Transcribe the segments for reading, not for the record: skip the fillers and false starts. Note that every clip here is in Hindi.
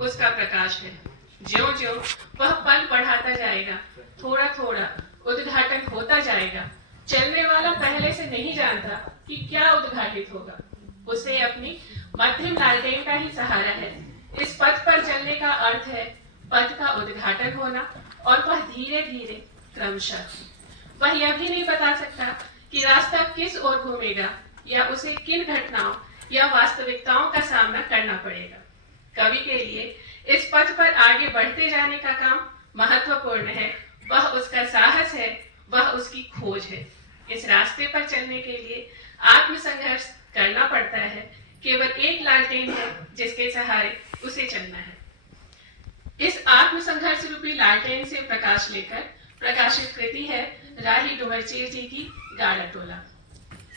उसका प्रकाश है। ज्यों ज्यों वह पल बढ़ाता जाएगा, थोड़ा थोड़ा उद्घाटन होता जाएगा। चलने वाला पहले से नहीं जानता कि क्या उद्घाटित होगा। उसे अपनी मध्यम लालटेन का ही सहारा है। इस पथ पर चलने का अर्थ है पथ का उद्घाटन होना, और वह धीरे धीरे क्रमशः। वह यह भी नहीं बता सकता कि रास्ता किस ओर घूमेगा या उसे किन घटनाओं या वास्तविकताओं का सामना करना पड़ेगा। कवि के लिए इस पथ पर आगे बढ़ते जाने का काम महत्वपूर्ण है। वह उसका साहस है, वह उसकी खोज है। इस रास्ते पर चलने के लिए आत्मसंघर्ष करना पड़ता है। केवल एक लालटेन है जिसके सहारे उसे चलना है। इस आत्मसंघर्ष रूपी लालटेन से प्रकाश लेकर प्रकाशित कृति है राही डुमरचेर जी की गाड़ा टोला।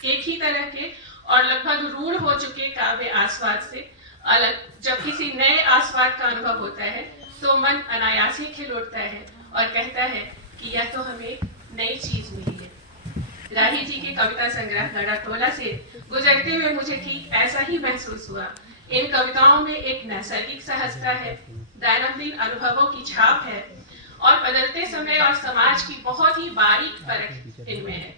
एक ही तरह के और लगभग रूढ़ हो चुके काव्य आस्वाद से अलग जब किसी नए आस्वाद का अनुभव होता है तो मन अनायास ही खिल उठता है और कहता है कि यह तो हमें नई चीज मिली है। राही जी के कविता संग्रह गाड़ा टोला से गुजरते हुए मुझे ठीक ऐसा ही महसूस हुआ। इन कविताओं में एक नैसर्गिक सहजता है, दैनंदिन अनुभवों की छाप है और बदलते समय और समाज की बहुत ही बारीक परख इनमें है।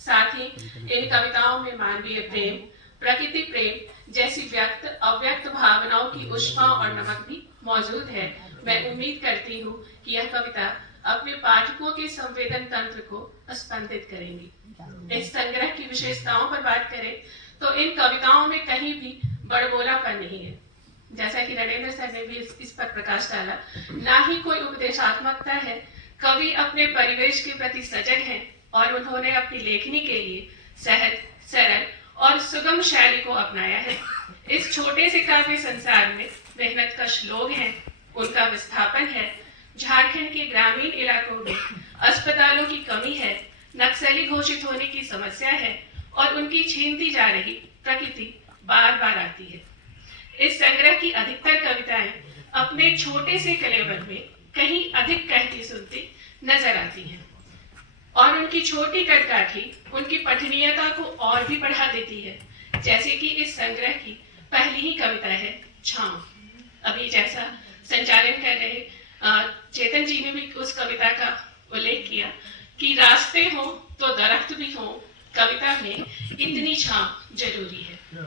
साथ ही इन कविताओं में मानवीय प्रेम, प्रकृति प्रेम जैसी व्यक्त अव्यक्त भावनाओं की ऊष्मा और नमक भी मौजूद है। मैं उम्मीद करती हूँ कि यह कविता अपने पाठकों के संवेदन तंत्र को स्पंदित करेंगी। इस संग्रह की विशेषताओं पर बात करें तो इन कविताओं में कहीं भी बड़बोलापन नहीं है, जैसा कि नरेंद्र सर ने भी इस पर प्रकाश डाला। ना ही कोई उपदेशात्मकता है। कवि अपने परिवेश के प्रति सजग हैं और उन्होंने अपनी लेखनी के लिए सहज, सरल और सुगम शैली को अपनाया है। इस छोटे से काव्य संसार में मेहनतकश लोग हैं, उनका विस्थापन है। झारखंड के ग्रामीण इलाकों में अस्पतालों की कमी है, नक्सली घोषित होने की समस्या है और उनकी छीनती जा रही प्रकृति बार बार आती है। इस संग्रह की अधिकतर कविताएं अपने छोटे से कलेवर में कहीं अधिक कहती सुनती नजर आती हैं और उनकी छोटी कदकाठी उनकी पठनीयता को और भी बढ़ा देती है। जैसे कि इस संग्रह की पहली ही कविता है छांव। अभी जैसा संचालन कर रहे चेतन जी ने भी उस कविता का उल्लेख किया कि रास्ते हो तो दरख्त भी हो, कविता में इतनी छांव जरूरी है।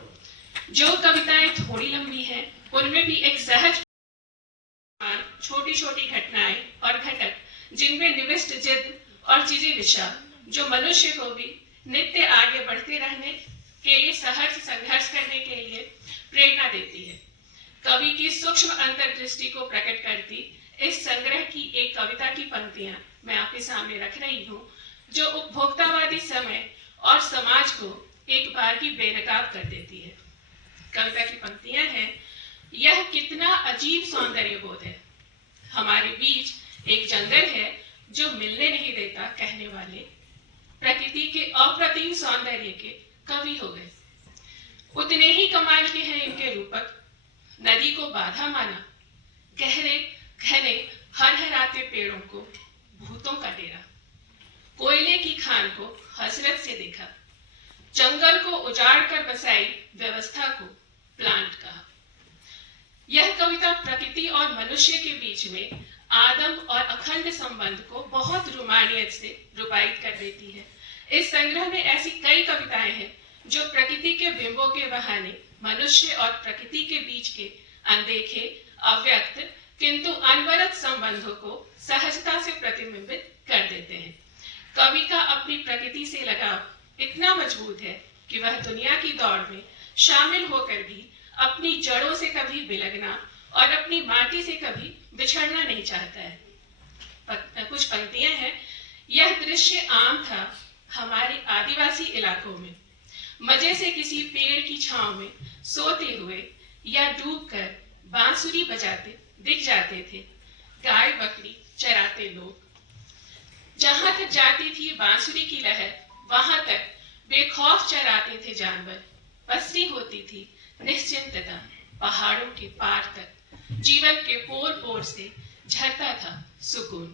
जो कविताएं थोड़ी लंबी हैं उनमें भी एक सहज छोटी छोटी घटनाएं और घटक जिनमें निविष्ट जिद और जिजीविषा जो मनुष्य को भी नित्य आगे बढ़ते रहने के लिए सहर्ष संघर्ष करने के लिए प्रेरणा देती है। कवि की सूक्ष्म अंतर्दृष्टि को प्रकट करती इस संग्रह की एक कविता की पंक्तियां मैं आपके सामने रख रही हूँ, जो उपभोक्तावादी समय और समाज को एक बार की बेनकाब कर देती है। कविता की पंक्तियां हैं, यह कितना अजीब सौंदर्य बोध है। हमारे बीच एक जंगल है जो मिलने नहीं देता कहने वाले प्रकृति के अप्रतिम सौंदर्य के कवि हो गए। उतने ही कमाल के हैं इनके रूपक। नदी को बाधा माना, गहरे घने हरहराते पेड़ों को भूतों का डेरा, कोयले की खान को हसरत से देखा, जंगल को उजाड़ कर बसाई व्यवस्था को प्लांट कहा। यह कविता प्रकृति और मनुष्य के बीच में आदम और अखंड संबंध को बहुत रोमानियत से रूपायित कर देती है। इस संग्रह में ऐसी कई कविताएं हैं जो प्रकृति के बिंबों के बहाने मनुष्य और प्रकृति के बीच के अनदेखे, अव्यक्त किंतु अनवरत संबंधों को सहजता से प्रतिबिंबित कर देते हैं। कवि का अपनी प्रकृति से लगाव इतना मजबूत है कि वह दुनिया की दौड़ में शामिल होकर भी अपनी जड़ों से कभी बिलगना और अपनी माटी से कभी बिछड़ना नहीं चाहता है। कुछ पंक्तियां हैं, यह दृश्य आम था हमारे आदिवासी इलाकों में, मजे से किसी पेड़ की छांव में सोते हुए या डूबकर बांसुरी बजाते दिख जाते थे गाय बकरी चराते लोग। जहां तक जाती थी बांसुरी की लहर, वहां तक बेखौफ चराते थे जानवर। पसरी होती थी निश्चिंतता पहाड़ों के पार तक, जीवन के पोर पोर से झरता था सुकून।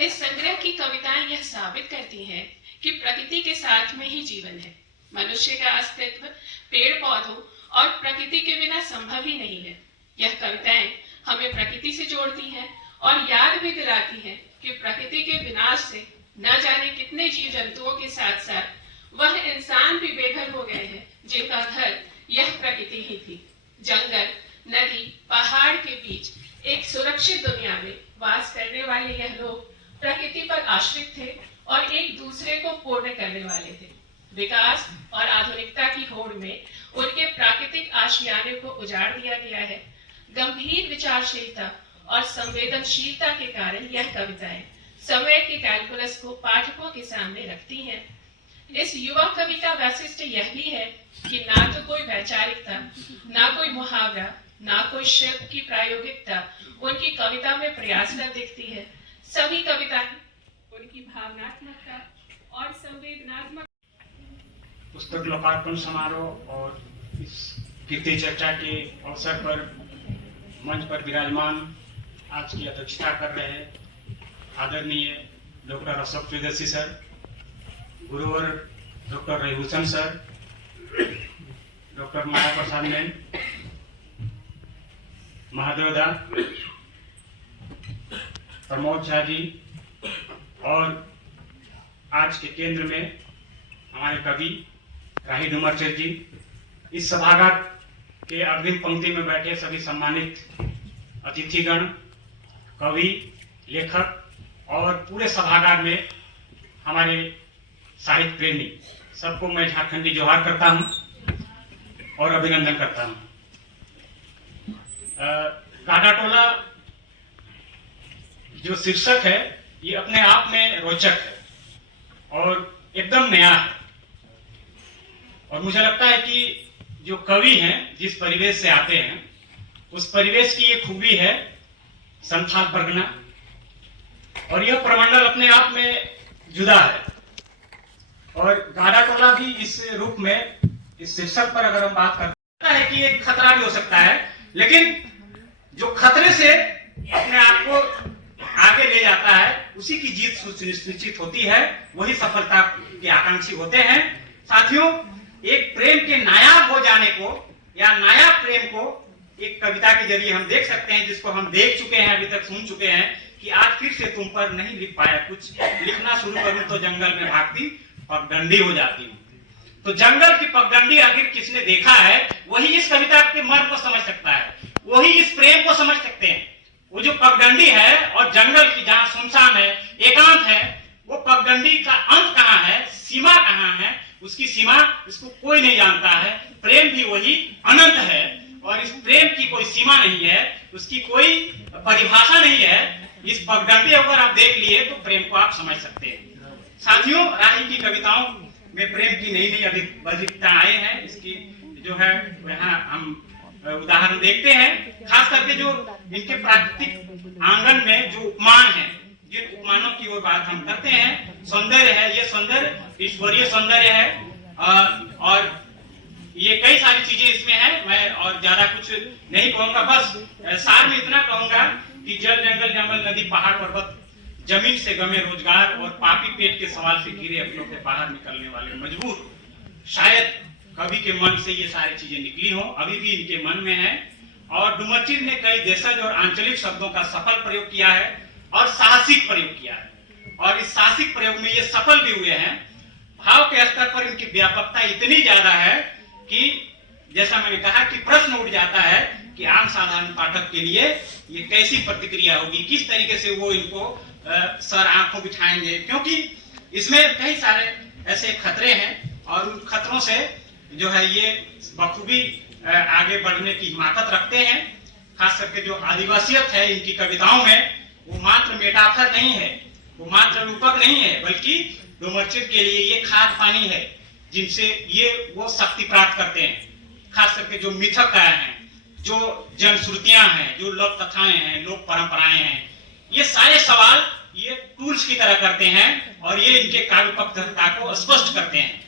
इस संग्रह की कविताएं यह साबित करती हैं कि प्रकृति के साथ में ही जीवन है। मनुष्य का अस्तित्व पेड़ पौधों और प्रकृति के बिना संभव ही नहीं है। यह कविताएं हमें प्रकृति से जोड़ती हैं और याद भी दिलाती हैं कि प्रकृति के विनाश से न जाने कितने जीव जंतुओं के साथ साथ वह इंसान भी बेघर हो गए हैं जिनका घर यह प्रकृति ही थी। जंगल, नदी, पहाड़ के बीच एक सुरक्षित दुनिया में वास करने वाले यह लोग प्रकृति पर आश्रित थे और एक दूसरे को पूर्ण करने वाले थे। विकास और आधुनिकता की होड़ में उनके प्राकृतिक आशियाने को उजाड़ दिया गया है। गंभीर विचारशीलता और संवेदनशीलता के कारण यह कविताएं समय के कैलकुलस को पाठकों के सामने रखती हैं। इस युवा कवि का वैशिष्ट्य यह भी है कि ना तो कोई वैचारिकता, ना कोई मुहावरा, ना कोई शिल्प की प्रायोगिकता उनकी कविता में प्रयास कर दिखती है। सभी कविताएं उनकी भावनात्मकता और संवेदनात्मक। पुस्तक लोकार्पण समारोह और इस कीर्ति चर्चा के अवसर पर मंच पर विराजमान आज की अध्यक्षता कर रहे आदरणीय डॉक्टर अशोक प्रियदर्शी सर, गुरुवर डॉक्टर रविभूषण सर, डॉक्टर माया प्रसाद मैन, महादेवदा, प्रमोद झा जी और आज के केंद्र में हमारे कवि राही डुमरचंद जी, इस सभागार के अग्रिम पंक्ति में बैठे सभी सम्मानित अतिथिगण, कवि, लेखक और पूरे सभागार में हमारे साहित्य प्रेमी, सबको मैं झारखंडी जोहार करता हूं और अभिनंदन करता हूं। गाड़ा टोला जो शीर्षक है ये अपने आप में रोचक है और एकदम नया है और मुझे लगता है कि जो कवि हैं जिस परिवेश से आते हैं उस परिवेश की ये खूबी है संथाल परगना, और यह प्रमंडल अपने आप में जुदा है। और गाड़ा टोला भी इस रूप में, इस शीर्षक पर अगर हम बात करते हैं कि एक खतरा भी हो सकता है, लेकिन जो खतरे से अपने आप को आगे ले जाता है उसी की जीत सुनिश्चित होती है, वही सफलता के आकांक्षी होते हैं। साथियों, एक प्रेम के नायाब हो जाने को या नायाब प्रेम को एक कविता के जरिए हम देख सकते हैं, जिसको हम देख चुके हैं, अभी तक सुन चुके हैं कि आज फिर से तुम पर नहीं लिख पाया कुछ, लिखना शुरू करूं तो जंगल में भागती पगडंडी हो जाती हूं। तो जंगल की पगडंडी आखिर किसने देखा है, वही इस कविता के मर्म को समझ सकता है, वही इस प्रेम को समझ सकते हैं। वो जो पगडंडी है और जंगल की जहां सुनसान है, एकांत है, वो पगडंडी का अंत कहां है, सीमा कहां है, उसकी सीमा इसको कोई नहीं जानता है। प्रेम भी वही अनंत है और इस प्रेम की कोई सीमा नहीं है, उसकी कोई परिभाषा नहीं है। इस पगडंडी अगर आप देख लिए तो प्रेम को आप समझ सकते हैं। साथियों, राही की कविताओं में प्रेम की नई नई अभिव्यक्तियां आए हैं। इसकी जो है यहाँ हम उदाहरण देखते हैं, खास करके जो इनके प्राकृतिक आंगन में जो उपमान है, जिन उपमानों की ओर बात हम करते हैं। सौंदर्य है, ये सौंदर्य ईश्वरीय सौंदर्य है और ये कई सारी चीजें इसमें है। मैं और ज्यादा कुछ नहीं कहूंगा, बस सार में इतना कहूंगा कि जल, जंगल, जंगल, नदी, पहाड़, पर्वत, जमीन से गमे रोजगार और पापी पेट के सवाल से घिरे अपनों के बाहर निकलने वाले मजबूर। शायद कवि के मन से ये सारी चीजें निकली हो, अभी भी इनके मन में है। और डुमरचंद ने कई देशज और आंचलिक शब्दों का सफल प्रयोग किया है और साहसिक प्रयोग किया है, और इस साहसिक प्रयोग में ये सफल भी हुए हैं। भाव के स्तर पर इनकी व्यापकता इतनी ज्यादा है कि जैसा मैंने कहा कि प्रश्न उठ जाता है कि आम साधारण पाठक के लिए ये कैसी प्रतिक्रिया होगी, किस तरीके से वो इनको सर आंखों बिठाएंगे, क्योंकि इसमें कई सारे ऐसे खतरे हैं और उन खतरों से जो है ये बखूबी आगे बढ़ने की हिम्मत रखते हैं। खास करके जो आदिवासियत है इनकी कविताओं में, वो मात्र मेटाफर नहीं है, वो मात्र रूपक नहीं है, बल्कि डुमरचंद के लिए ये खाद पानी है जिनसे ये वो शक्ति प्राप्त करते हैं। खास करके जो मिथक हैं, जो जनश्रुतियां हैं, जो लोक कथाएं हैं, लोक परंपराएं हैं, ये सारे सवाल ये टूल्स की तरह करते हैं और ये इनके काव्य पक्वता को स्पष्ट करते हैं।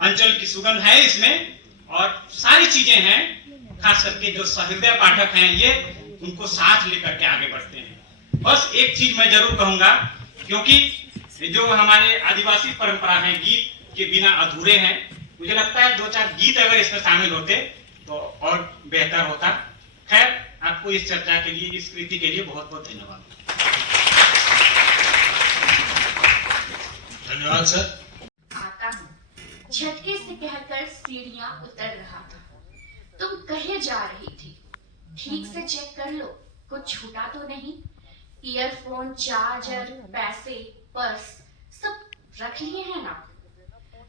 अंचल की सुगंध है इसमें और सारी चीजें हैं। खास करके जो सहृदय पाठक हैं ये उनको साथ लेकर के आगे बढ़ते हैं। बस एक चीज मैं जरूर कहूंगा, क्योंकि जो हमारे आदिवासी परंपरा है, गीत के बिना अधूरे हैं। मुझे लगता है 2-4 गीत अगर इसमें शामिल होते तो और बेहतर होता। खैर, आपको इस चर्चा के लिए, इस कृति के लिए बहुत बहुत धन्यवाद। धन्यवाद सर। आता हूँ, झटके से कहकर सीढ़ियां उतर रहा था। तुम कहे जा रही थी? ठीक से चेक कर लो, कुछ छूटा तो नहीं। ईयरफोन, चार्जर, पैसे, पर्स सब रख लिए हैं ना?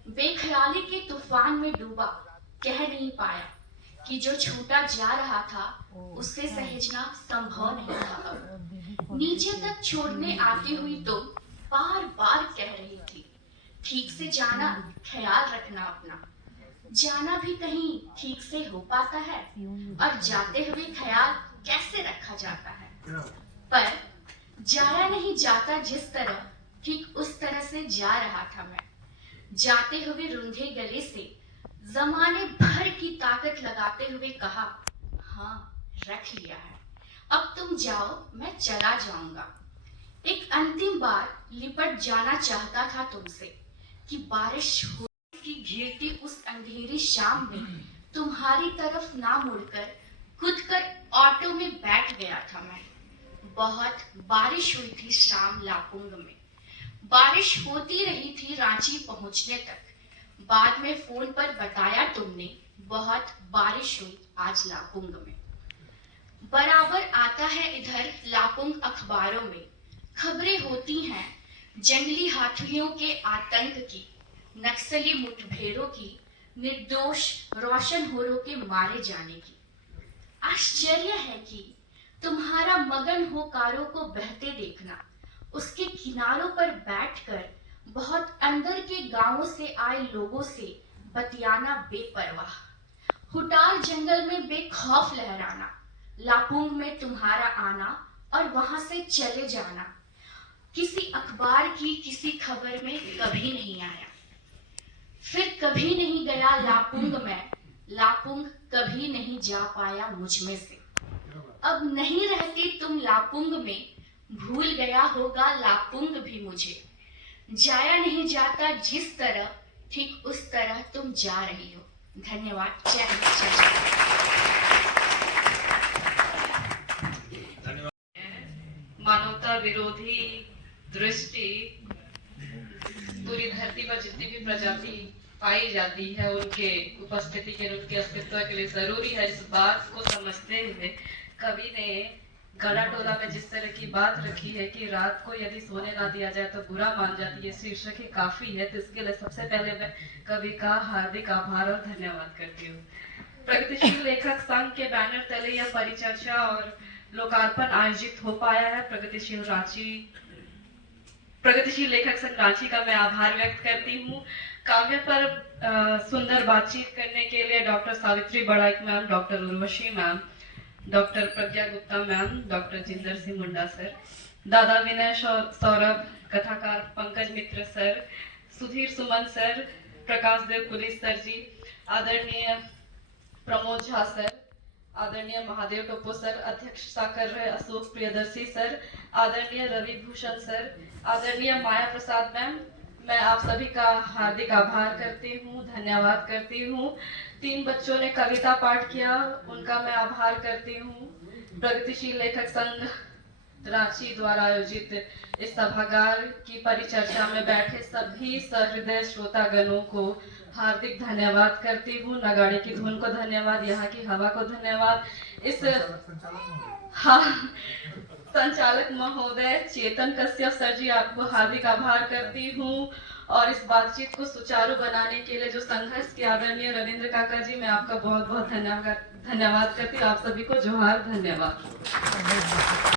बेख्याली के तूफान में डूबा, कह नहीं पाया कि जो छूटा जा रहा था उससे सहेजना संभव नहीं था। अब नीचे तक छोड़ने आती हुई तुम बार बार कह रही थी, ठीक से जाना, ख्याल रखना अपना। जाना भी कहीं ठीक से हो पाता है, और जाते हुए ख्याल कैसे रखा जाता है? पर जाया नहीं जाता जिस तरह, ठीक उस तरह से जा रहा था मैं। जाते हुए रुंधे गले से जमाने भर की ताकत लगाते हुए कहा, हाँ रख लिया है, अब तुम जाओ, मैं चला जाऊंगा। एक अंतिम बार लिपट जाना चाहता था तुमसे कि बारिश हो की घिरती उस अंधेरी शाम में तुम्हारी तरफ ना मुड़कर खुद कर ऑटो में बैठ गया था मैं। बहुत बारिश हुई थी शाम लापुंग में, बारिश होती रही थी रांची पहुंचने तक। बाद में फोन पर बताया तुमने, बहुत बारिश हुई आज लापुंग में। बराबर आता है इधर लापुंग अखबारों में, खबरें होती हैं जंगली हाथियों के आतंक की, नक्सली मुठभेड़ों की, निर्दोष रोशन होरों के मारे जाने की। आश्चर्य है कि तुम्हारा मगन हो कारों को बहते देखना, उसके किनारों पर बैठकर बहुत अंदर के गांवों से आए लोगों से बतियाना बेपरवाह, हुटार जंगल में बेखौफ लहराना, लापुंग में तुम्हारा आना और वहां से चले जाना किसी अखबार की किसी खबर में कभी नहीं आया। फिर कभी नहीं गया लापुंग में, लापुंग कभी नहीं जा पाया मुझ में से। अब नहीं रहते तुम लापुंग में, भूल गया होगा लापुंग भी मुझे। जाया नहीं जाता जिस तरह, ठीक उस तरह तुम जा रही हो। धन्यवाद। जय हिंद, जय जय। मानवता विरोधी दृष्टि पूरी धरती पर जितनी भी प्रजाति पाई जाती है उनके उपस्थिति के, उनके अस्तित्व के लिए जरूरी है। इस बात को समझते हुए कवि ने गला टोला में जिस तरह की बात रखी है कि रात को यदि सोने ना दिया जाए तो बुरा मान जाती है, शीर्षक ही काफी है। तो इसके लिए सबसे पहले मैं कवि का हार्दिक आभार और धन्यवाद करती हूँ। प्रगतिशील लेखक संघ के बैनर तले यह परिचर्चा और लोकार्पण आयोजित हो पाया है। प्रगतिशील लेखक संघ रांची का मैं आभार व्यक्त करती हूँ। काव्य पर सुंदर बातचीत करने के लिए doctor Savitri Baraik ma'am, doctor Urvashi ma'am, doctor Pragya Gupta ma'am, doctor Jinder Singh Munda sir, दादा विनय सौरभ, कथाकार Pankaj Mitra sir, Sudhir Suman sir, Prakash Dev police sir ji, आदरणीय प्रमोद झा सर, आदरणीय महादेव टोपो सर, अध्यक्षता कर रहे अशोक प्रियदर्शी सर, आदरणीय रवि भूषण सर, आदरणीय माया प्रसाद मैम, मैं आप सभी का हार्दिक आभार करती हूँ, धन्यवाद करती हूँ। 3 बच्चों ने कविता पाठ किया, उनका मैं आभार करती हूँ। प्रगतिशील लेखक संघ रांची द्वारा आयोजित इस सभागार की परिचर्चा में बैठे सभी सहृदय श्रोतागणों को हार्दिक धन्यवाद करती हूँ। नगाड़े की धुन को धन्यवाद, यहाँ की हवा को धन्यवाद। इस संचालक महोदय चेतन कश्यप सर जी, आपको हार्दिक आभार करती हूँ। और इस बातचीत को सुचारू बनाने के लिए जो संघर्ष किया आदरणीय रविंद्र काका जी, मैं आपका बहुत बहुत धन्यवाद करती हूँ। आप सभी को जोहार, धन्यवाद।